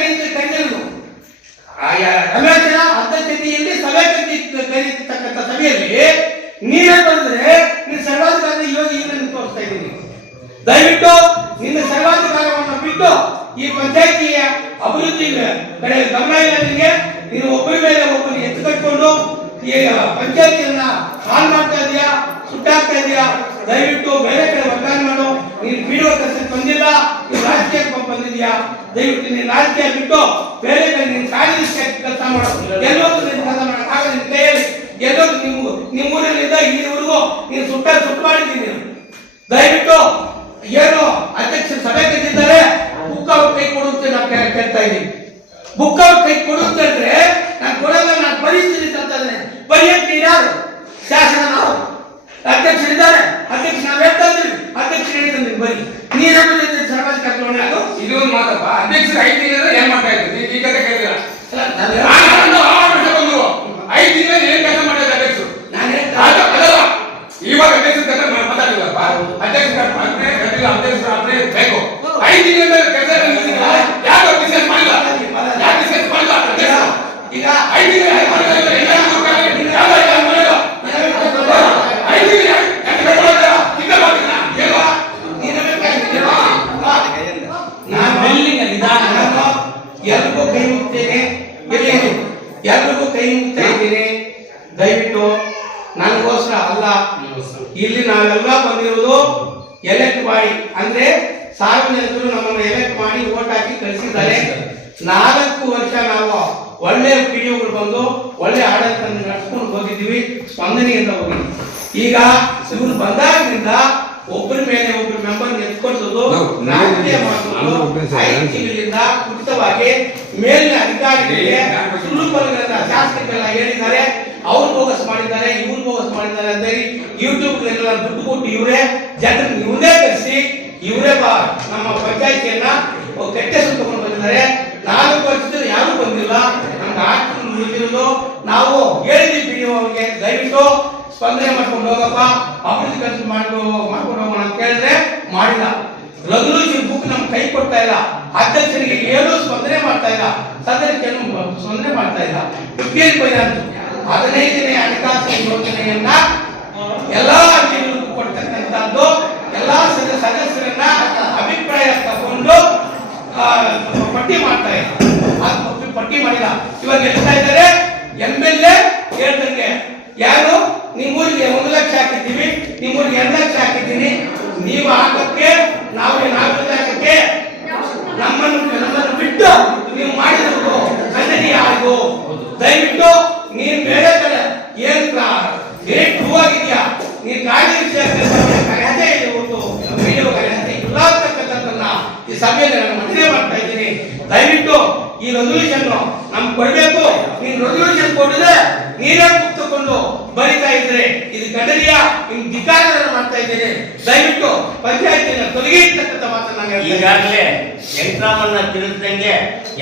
ಅಧ್ಯಕ್ಷರು ಈ ಆಯಾ ಕರೆಯುತ್ತೆ ರಮೇಶನ ಅಧ್ಯಕ್ಷತೆಯಲ್ಲಿ ಸಭೆ ಕರೆದಿ ಕರೆಯತಕ್ಕಂಥ ಸಭೆಯಲ್ಲಿ ನೀವೇ ಬಂದ್ರೆ ನೀನು ಸರ್ವಾಧಿಕಾರಿ ಯೋಗ ಈಗ ತೋರಿಸ್ತಾ ಇದ್ದೀನಿ. ದಯವಿಟ್ಟು ನಿನ್ನ ಸರ್ವಾಧಿಕಾರವನ್ನು ಬಿಟ್ಟು ಈ ಪಂಚಾಯತಿಯ ಅಭಿವೃದ್ಧಿ ಕಡೆ ಗಮನ ಇಲ್ಲ ನಿನಗೆ, ನೀನು ಒಬ್ಬರ ಮೇಲೆ ಒಬ್ಬರು ಎತ್ತು ಕಟ್ಕೊಂಡು ಈ ಪಂಚಾಯತಿಯನ್ನ ಹಾಳು ಮಾಡ್ತಾ ಇದೀಯಾ? ಸುಟ್ಟಾಕ್ತಾ ಇದೆಯಾ ದಯವಿಟ್ಟು ಬೇರೆ ಕಡೆ ಮತದಾನ ಮಾಡು. ನೀನು ಬಿಡುವ ಕೆಲಸಕ್ಕೆ ಬಂದಿಲ್ಲ, ನೀನು ರಾಜಕೀಯಕ್ಕೆ ಬಂದಿದ್ಯಾ ದಯವಿಟ್ಟು ನೀನು ರಾಜಕೀಯ ಬಿಟ್ಟು ಬೇರೆ ಕಡೆ ನೀನು ಕಾರ್ಯದರ್ಶಿ ಕೆಲಸ ಮಾಡು ಎಲ್ಲೋದು ನೀನು ಕೆಲಸ ಮಾಡೋಕ್ಕಾಗಲ್ಲ ನಿನ್ನ ಕೈಯಲ್ಲಿ ಎಲ್ಲೋದು ನೀವು ನಿಮ್ಮ ಊರಿನಿಂದ ಇಲ್ಲಿವರೆಗೂ ನೀನು ಸುಟ್ಟ ಸುಟ್ಟು ಮಾಡಿದ್ದೀನಿ ನೀನು ದಯವಿಟ್ಟು ಏನು ಅಧ್ಯಕ್ಷ ಸಭೆ ಕರೆದಿದ್ದಾರೆ ಬುಕ್ ಅವ್ರ ಕೈ ಕೊಡುತ್ತೆ ನಾವು ಕೇ- ಕೇಳ್ತಾ ಇದ್ದೀವಿ ಬುಕ್ ಅವ್ರ ಕೈ ಕೊಡುತ್ತೆ ಅಂದ್ರೆ ನಾನು ಕೊಡಲ್ಲ ನಾನು ಬರೀತೀನಿ ಅಂತ ಇದ್ದೇನೆ ಬರೆಯಕ್ಕೆ ಯಾರು ಶಾಸನ ನಾವು ಅಧ್ಯಕ್ಷರಿದ್ದಾರೆ ಅಧ್ಯಕ್ಷ ನಾವು ಹೇಳ್ತಾ ಇದ್ದೀವಿ ಅಧ್ಯಕ್ಷ ಹೇಳ್ತಾನೆ ಬರೀ ನೀನು ಸರ್ವಾಧಿಕ ಕರ್ಕೊಂಡು ಅದು ಇದು ಒಂದು ಮಾತಪ್ಪ ಅಧ್ಯಕ್ಷರು ಐದು ತಿಂಗಳು ಏನ್ ಮಾಡ್ತಾ ಇದ್ರು ಈ ಕತೆ ಕೇಳಿಲ್ಲ ಅಲ್ಲ, ನಾನು ನಾನು ನಾನು ಆ ವರ್ಷ ಬಂದು ಐದು ತಿಂಗಳು ಏನ್ ಕೆಲಸ ಮಾಡಿದ ಅಧ್ಯಕ್ಷರು ನಾನು ಹೇಳ್ತಾ ಅದು ಅದಲ್ಲ ಇವಾಗ ಅಧ್ಯಕ್ಷರ ಕತೆ ಮಾತಾಡಿಲ್ಲಪ್ಪ ಅಧ್ಯಕ್ಷರ ಅಂದ್ರೆ ಕಟ್ಟಿಲ್ಲ ಅಧ್ಯಕ್ಷರ ಅಂದ್ರೆ ಬೇಕು ಐದು ತಿಂಗಳ ಕೆಲಸ ಯಾರು ಬಿಸ್ನೆಸ್ ಮಾಡಿಲ್ಲ ಯಾರು ಬಿಸ್ನೆಸ್ ಮಾಡಿಲ್ಲ ಅಧ್ಯಕ್ಷರು ಈಗ ಐದು ತಿಂಗಳು ಯಾರು ಮಾಡಿಲ್ಲ ಇಲ್ಲ, ಎಲ್ಲರಿಗೂ ಗೊತ್ತಾಗಿದೆ. ಯಾರು ಯಾರು ಮಾಡಿಲ್ಲ ಐದು ತಿಂಗಳು ಯಾರು ಯಾರು ಮಾಡಿಲ್ಲ? ಹಿಂದೆ ಮಾಡಿಲ್ಲ. ಏನು? ನೀನು ಬೇಕಾಗಿದ್ದೀರಾ? ಬಾ. ನಾನು ಮೆಲ್ಲಿಗೆ ನಿಧಾನ ನಾನು ಎಲ್ರಿಗೂ ಕೈ ಮುಗ್ತೇನೆ ಇರ್ಲಿ ಇರ್ಲಿ. ಎಲ್ರಿಗೂ ಕೈ ಮುಗ್ತಾ ಇದ್ದೀನಿ ದಯವಿಟ್ಟು ನನಗೋಸ್ಕರ ಅಲ್ಲ. ಇಲ್ಲಿ ನಾವೆಲ್ಲ ಬಂದಿರೋದು ಎಲೆಕ್ಟ್ ಮಾಡಿ ಅಂದ್ರೆ ಸಾರ್ವಜನಿಕರು ನಮ್ಮನ್ನು ಎಲೆಕ್ಟ್ ಮಾಡಿ ಓಟ್ ಹಾಕಿ ಕಳಿಸಿದ್ದಾರೆ. ನಾಲ್ಕು ವರ್ಷ ನಾವು ಒಳ್ಳೆ ಪಿಡಿಒಗಳು ಬಂದು ಒಳ್ಳೆ ಆಡಳಿತ ನಡೆಸ್ಕೊಂಡು ಹೋಗಿದ್ದೀವಿ. ಸ್ಪಂದನೆಯಿಂದ ಹೋಗಿ ಈಗ ಇವರು ಬಂದಾಗಿನಿಂದ ಒಬ್ಬರ ಮೇಲೆ ಒಬ್ಬರು ಮೆಂಬರ್ ಎತ್ಕೊಳ್ಸೋದು ರಾಜಕೀಯ ಮಾಡೋದು ಕುರಿತವಾಗಿ ಮೇಲಿನ ಅಧಿಕಾರಿಗಳಿಗೆ ಸುಳ್ಳು ಶಾಸಕರೆಲ್ಲ ಹೇಳಿದ್ದಾರೆ. ಅವ್ರು ಬೋಗಸ್ ಮಾಡಿದ್ದಾರೆ, ಇವ್ರು ಬೋಗಸ್ ಮಾಡಿದ್ದಾರೆ ಅಂತ ಹೇಳಿ ಯೂಟ್ಯೂಬ್ ದುಡ್ಡು ಕೊಟ್ಟು ಇವರೇ ಜನರು ಇವರೇ ಕರೆಸಿ, ಇವರೇ ಬಾ, ನಮ್ಮ ಪಂಚಾಯಿತಿಯನ್ನ ಕೆಟ್ಟ ಹೆಸರು ತಗೊಂಡು ಬಂದಿದ್ದಾರೆ. ನಾಲ್ಕು ವರ್ಷದಿಂದ ಯಾರು ಬಂದಿಲ್ಲ. ನಮ್ಗೆ ಆಗ್ತಿರೋದು ನಾವು ಹೇಳಿದ್ವಿ ಅವ್ರಿಗೆ, ದಯವಿಟ್ಟು ಸ್ಪಂದನೆ ಮಾಡ್ಕೊಂಡು ಹೋಗಪ್ಪ. ಅಭಿವೃದ್ಧಿ ಕೆಲಸ ಮಾಡ್ಕೊ ಮಾಡ್ಕೊಂಡು ಹೋಗೋಣ ಅಂತ ಕೇಳಿದ್ರೆ ಮಾಡಿಲ್ಲ. ರೆಸಲ್ಯೂಷನ್ ಬುಕ್ ನಮ್ ಕೈ ಕೊಡ್ತಾ ಇಲ್ಲ. ಅಧ್ಯಕ್ಷರಿಗೆ ಏನೂ ಸ್ಪಂದನೆ ಮಾಡ್ತಾ ಇಲ್ಲ. ಸದನಕ್ಕೆ ಸ್ಪಂದನೆ ಮಾಡ್ತಾ ಇಲ್ಲ. ಫಿಫ್ಟೀನ್ ಫೈನಾನ್ಸ್ ಹದಿನೈದನೇ ಹಣಕಾಸು ಯೋಜನೆಯನ್ನ ಎಲ್ಲಾ ಅರ್ಜಿಗಳಿಗೂ ಕೊಡ್ತಕ್ಕಂಥದ್ದು ಎಲ್ಲಾ ಸದ- ಸದಸ್ಯರನ್ನ ಅಭಿಪ್ರಾಯ ತಗೊಂಡು ಪಟ್ಟಿ ಮಾಡ್ತಾ ಇದ್ದಾರೆ. ಪಟ್ಟಿ ಮಾಡಿಲ್ಲ. ಇವಾಗ ಹೇಳ್ತಾ ಇದ್ದಾರೆ ಎಂ ಎಲ್ ಎ ಹೇಳ್ದಂಗೆ ಯಾರು ನಿಮ್ಮೂರಿಗೆ ಒಂದು ಲಕ್ಷ ಹಾಕಿದ್ದೀವಿ ನಿಮ್ಮೂರಿಗೆ ಎರಡು ಲಕ್ಷ ಹಾಕಿದ್ದೀನಿ ನೀವು ಹಾಕಕ್ಕೆ ನಾವು ನಾವೆಲ್ಲ ಹಾಕಕ್ಕೆ ನಮ್ಮನ್ನು ನಮ್ಮನ್ನು ಬಿಟ್ಟು ನೀವು ಮಾಡಿದ್ರು ಖಂಡನೀಯ ಯಾರಿಗೂ ದಯವಿಟ್ಟು ನೀನ್ ಬೇರೆ ಕಡೆ ಏನ್ ಗ್ರೇಟ್ ಪ್ರೂವ್ ಆಗಿದ್ಯಾ ನೀನ್ ಕಾರ್ಯದರ್ಶಿ ಕಾರ್ಯತೆ ಇದೆ ಹೊತ್ತು ವಿಡಿಯೋ ಕಾರ್ಯತೆ ಇಲ್ಲ ಅಂತಕ್ಕಂಥದ್ದನ್ನ ಈ ಸಭೆಯಲ್ಲಿ ನಾನು ಮನವಿ ಮಾಡ್ತಾ ಇದ್ದೀನಿ. ದಯವಿಟ್ಟು ಈ ರೆಸೊಲ್ಯೂಷನ್ ನಮ್ಗೆ ಕೊಡ್ಬೇಕು. ನೀನ್ ರೆಸೊಲ್ಯೂಷನ್ ಕೊಡದೆ ನೀರೇ ಕೂತ್ಕೊಂಡು ಬರಿತಾ ಇದ್ರೆ ಇದು ಖಂಡನೀಯ ನಿಮ್ ಧಿಕಾರ ಮಾಡ್ತಾ ಇದ್ದೇನೆ. ದಯವಿಟ್ಟು ಪಂಚಾಯತಿನ ತೊಲಗಿ ಇರ್ತಕ್ಕಂಥ ಮಾತ್ರ ನಾನು. ಈಗಾಗಲೇ ಯಂತ್ರಾಮನ್ನ ತಿಳಿದಂಗೆ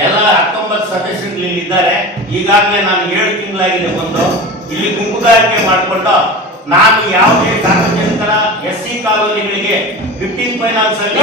ಎಲ್ಲ ಹತ್ತೊಂಬತ್ತು ಸದಸ್ಯರು ಇಲ್ಲಿ ಇದ್ದಾರೆ ಈಗಾಗಲೇ ನಾನು ಏಳು ತಿಂಗಳಾಗಿದೆ ಬಂದು. ಇಲ್ಲಿ ಗುಂಪುಗಾರಿಕೆ ಮಾಡಿಕೊಂಡು ನಾನು ಯಾವುದೇ ಸಾರ್ವಜನಿಕರ ಎಸ್ ಸಿ ಕಾಲೋನಿಗಳಿಗೆ ಫಿಫ್ಟೀನ್ ಫೈನಾನ್ಸ್ ಅಲ್ಲಿ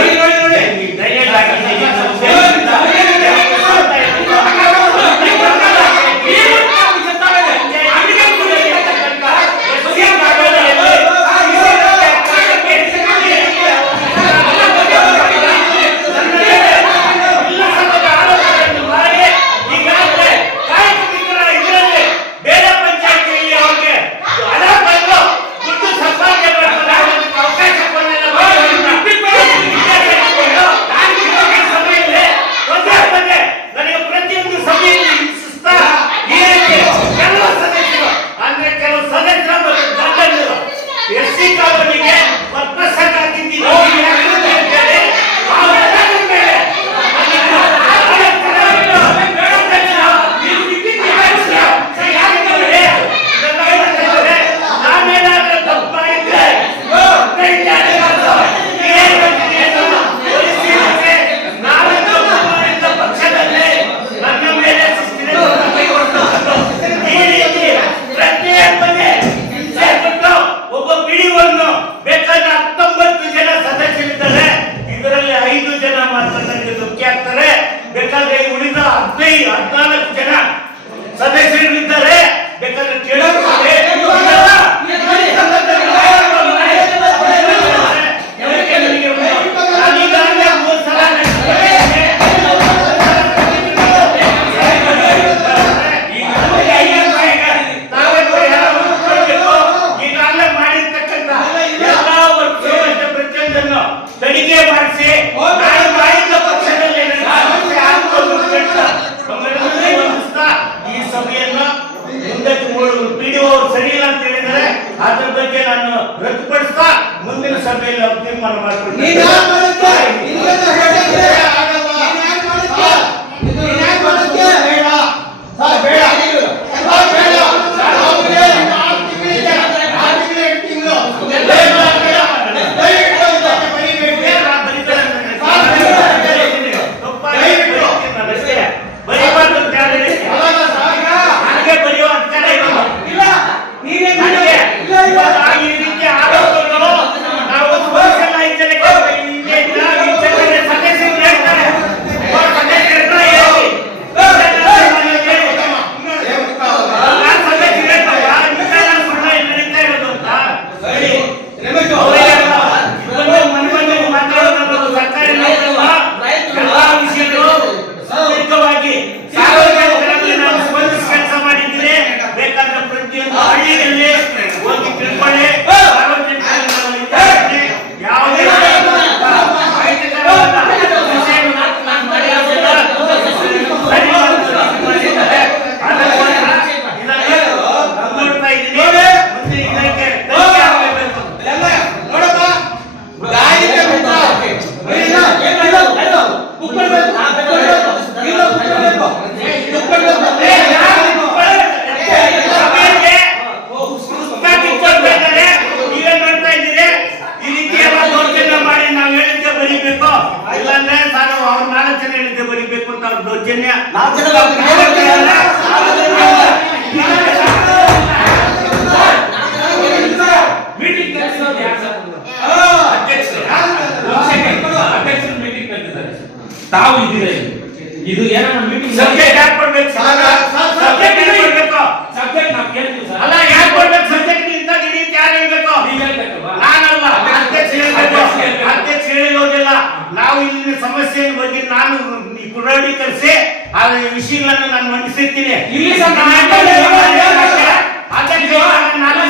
ತಾವು ಇದ್ದೀರಿ. ಇದು ಏನೋ ಮೀಟಿಂಗ್ ಸಬ್ಜೆಕ್ಟ್ ಯಾಕೆ ಕೊಡ್ಬೇಕು? ಸರ್ ಸಬ್ಜೆಕ್ಟ್ ಕೊಡ್ಬೇಕು? ಸಬ್ಜೆಕ್ಟ್ ನಾವು ಕೇಳ್ತೀವಿ ಸರ್. ಅಲ್ಲ ಯಾಕೆ ಕೊಡ್ಬೇಕು? ಸಬ್ಜೆಕ್ಟ್ ಇಂತ ಗಿಡಿಂತ ಯಾರು ಹೇಳ್ಬೇಕು? ನಾನಲ್ಲ ಅಧ್ಯಕ್ಷ ಹೇಳ್ಬೇಕು. ಅಧ್ಯಕ್ಷ ಹೇಳಿರೋದಿಲ್ಲ ನಾವು ಇಲ್ಲಿನ ಸಮಸ್ಯೆಯ ಬಗ್ಗೆ ನಾನು ಪುನರಾವೀಕರಿಸಿ ಆ ವಿಷಯಗಳನ್ನು ನಾನು ಮಂಡಿಸಿರ್ತೀನಿ. ಇಲ್ಲಿ ಸರ್ ನಾನು ಅಧ್ಯಕ್ಷ ನಾನು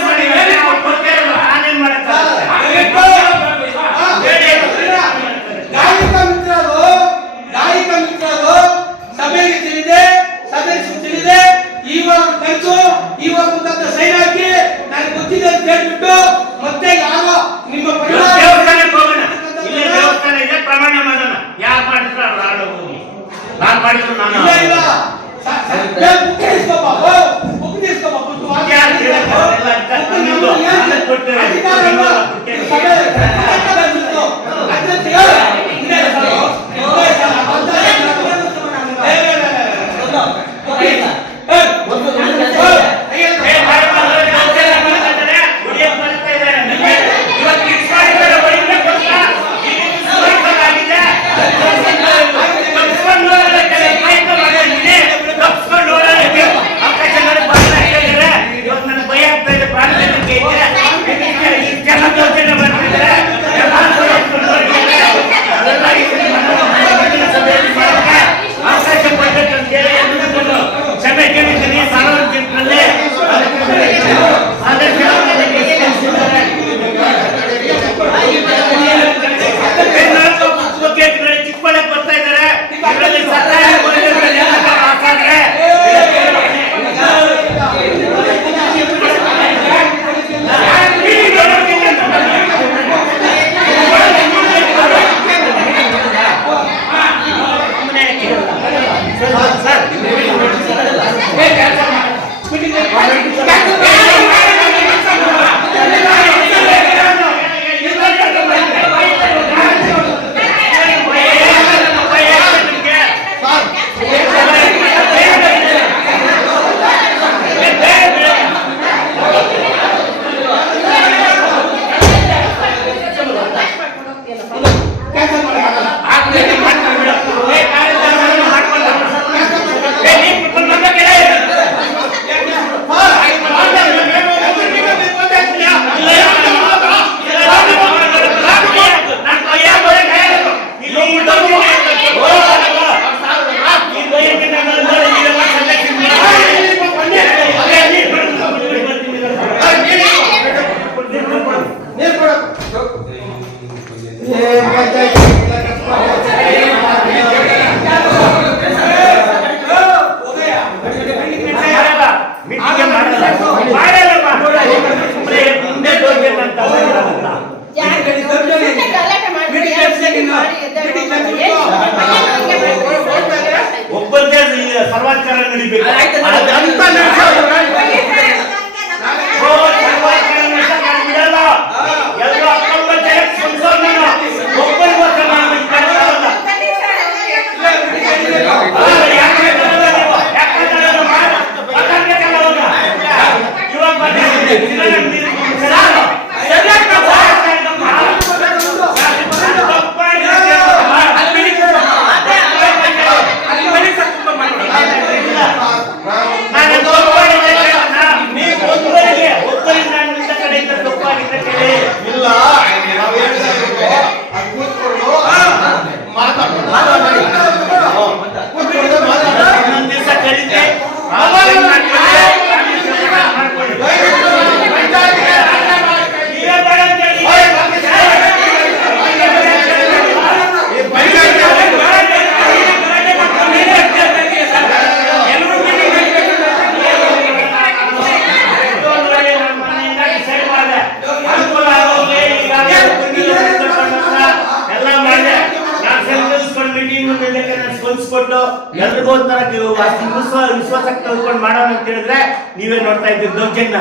ನೀವೇ ನೋಡ್ತಾ ಇದ್ದೀರಿ ದೌರ್ಜನ್ಯ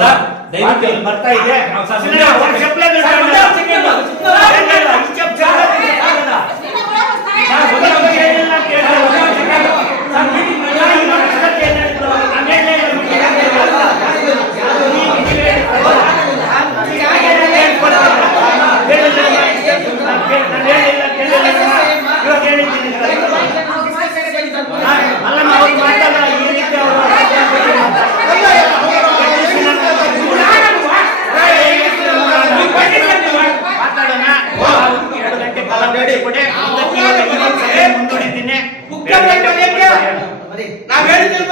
ಬರ್ತಾ ಇದೆ ನಾವು ಸರ್, ಸುಮ್ನೆ ಅವ್ರ ಚಪ್ಲ ಸರ್, ಒಂದೇ ಒಂದು second. ಏನಿಲ್ಲ, ಈ ಚಪ್ ಚಪ್ಲ ಬಿಸಾಕಲ್ಲ. ಸರ್, ಒಂದೇ ಒಂದು ಹೇಳಿಲ್ಲ ಅಂತ ಹೇಳಿದ್ರೆ ಒಂದೇ ಒಂದು second. ಸರ್, meeting ಮಾಡಿ. ನಾನು ಇವಾಗ ಅಷ್ಟೊತ್ತು ಏನ್ ಹೇಳಿದ್ರು? ನಾನು ಹೇಳಲೇ ಇಲ್ಲ meeting ಅಂತ ಹೇಳಿಲ್ಲ. ನೀವು ನೀವೇ ಹೇಳಿದ್ರಲ್ಲ. ಈಗ ಏನ್ ಹೇಳ್ಕೊಡ್ತೀರಾ? ಹೇಳಿಲ್ಲ. ನಾನು ಕೇಳ್- ನಾನು ಹೇಳಿಲ್ಲ ಅಂತ ಹೇಳಿಲ್ಲ. ಇವಾಗ ಹೇಳಿದ್ದೀನಿ ಅಲ್ಲಮ್ಮ ಅವ್ರು ಮಾತಾಡಲ್ಲ ಈ ರೀತಿ ಅವರು ಮಾತಾಡೋಣ ಎರಡು ಗಂಟೆ ಕಾಲ ಬೇಡಿ ಕೊಡಿ ಮುಂದೂಡಿದ್ದೀನಿ. ನಾವ್ ಹೇಳಿದ್ದೇವೆ